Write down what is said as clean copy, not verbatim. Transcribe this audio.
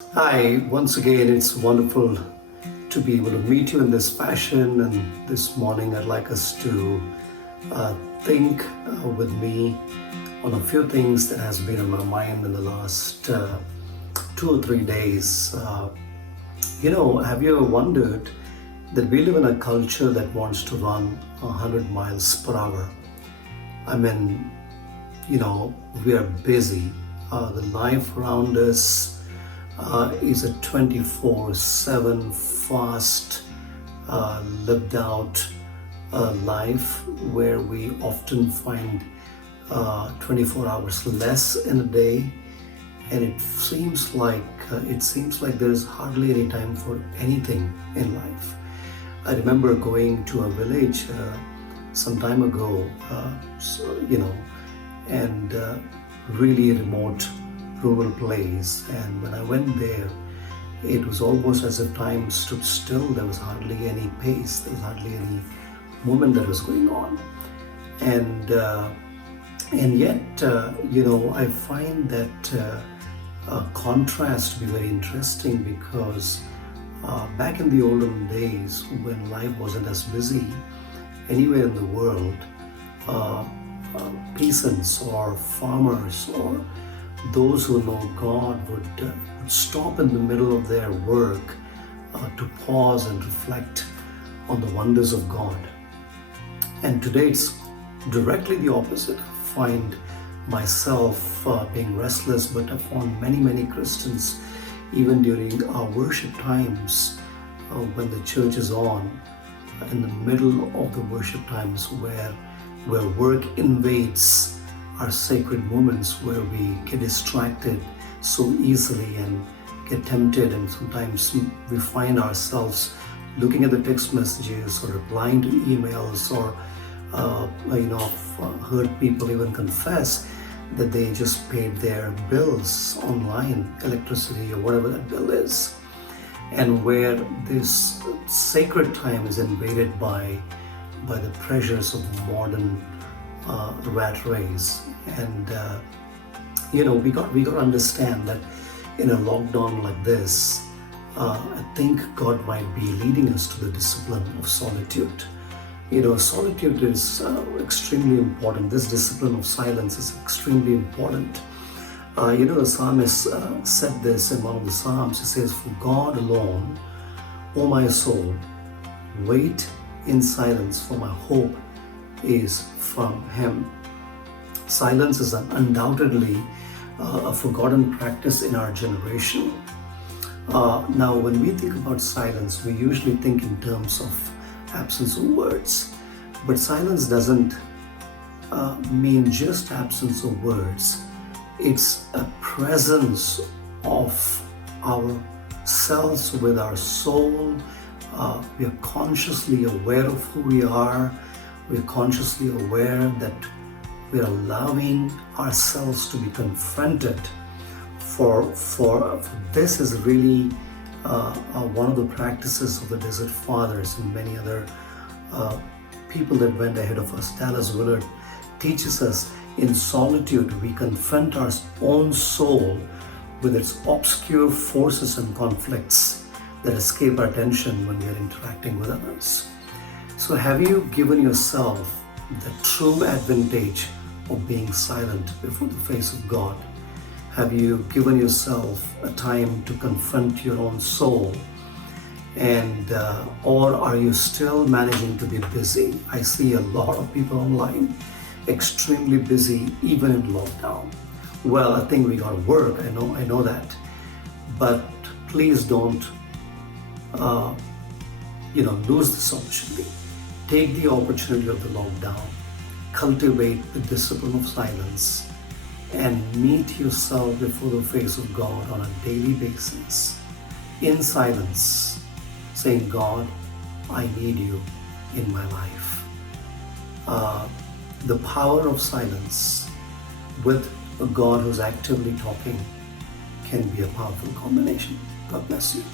Hi, once again, it's wonderful to be able to meet you in this fashion. And this morning, I'd like us to think with me on a few things that has been on my mind in the last 2 or 3 days. Have you ever wondered that we live in a culture that wants to run 100 miles per hour? I mean, we are busy. The life around us is a 24/7 fast lived out life where we often find 24 hours less in a day, and it seems like there's hardly any time for anything in life. I remember going to a village some time ago, and really remote rural place, and when I went there, it was almost as if time stood still. There was hardly any pace, there was hardly any movement that was going on, and yet I find that contrast to be very interesting, because back in the olden days, when life wasn't as busy anywhere in the world, peasants or farmers or those who know God would stop in the middle of their work to pause and reflect on the wonders of God. And today it's directly the opposite. I find myself being restless, but I found many Christians, even during our worship times, when the church is on, in the middle of the worship times where work invades our sacred moments, where we get distracted so easily and get tempted, and sometimes we find ourselves looking at the text messages or replying to emails, or I've heard people even confess that they just paid their bills online, electricity or whatever that bill is, and where this sacred time is invaded by the pressures of modern rat race. And we got to understand that in a lockdown like this, I think God might be leading us to the discipline of solitude. Solitude is extremely important. This discipline of silence is extremely important. The psalmist said this in one of the psalms. He says, "For God alone, O my soul, wait in silence, for my hope is from Him." Silence is undoubtedly a forgotten practice in our generation. Now, when we think about silence, we usually think in terms of absence of words. But silence doesn't mean just absence of words. It's a presence of ourselves with our soul. We are consciously aware of who we are. We're consciously aware that we're allowing ourselves to be confronted. For this is really one of the practices of the Desert Fathers and many other people that went ahead of us. Dallas Willard teaches us, in solitude we confront our own soul with its obscure forces and conflicts that escape our attention when we are interacting with others. So have you given yourself the true advantage of being silent before the face of God? Have you given yourself a time to confront your own soul? And or are you still managing to be busy? I see a lot of people online extremely busy, even in lockdown. Well, I think we got to work. I know that, but please don't lose this opportunity. Take the opportunity of the lockdown, cultivate the discipline of silence, and meet yourself before the face of God on a daily basis, in silence, saying, "God, I need you in my life." The power of silence with a God who's actively talking can be a powerful combination. God bless you.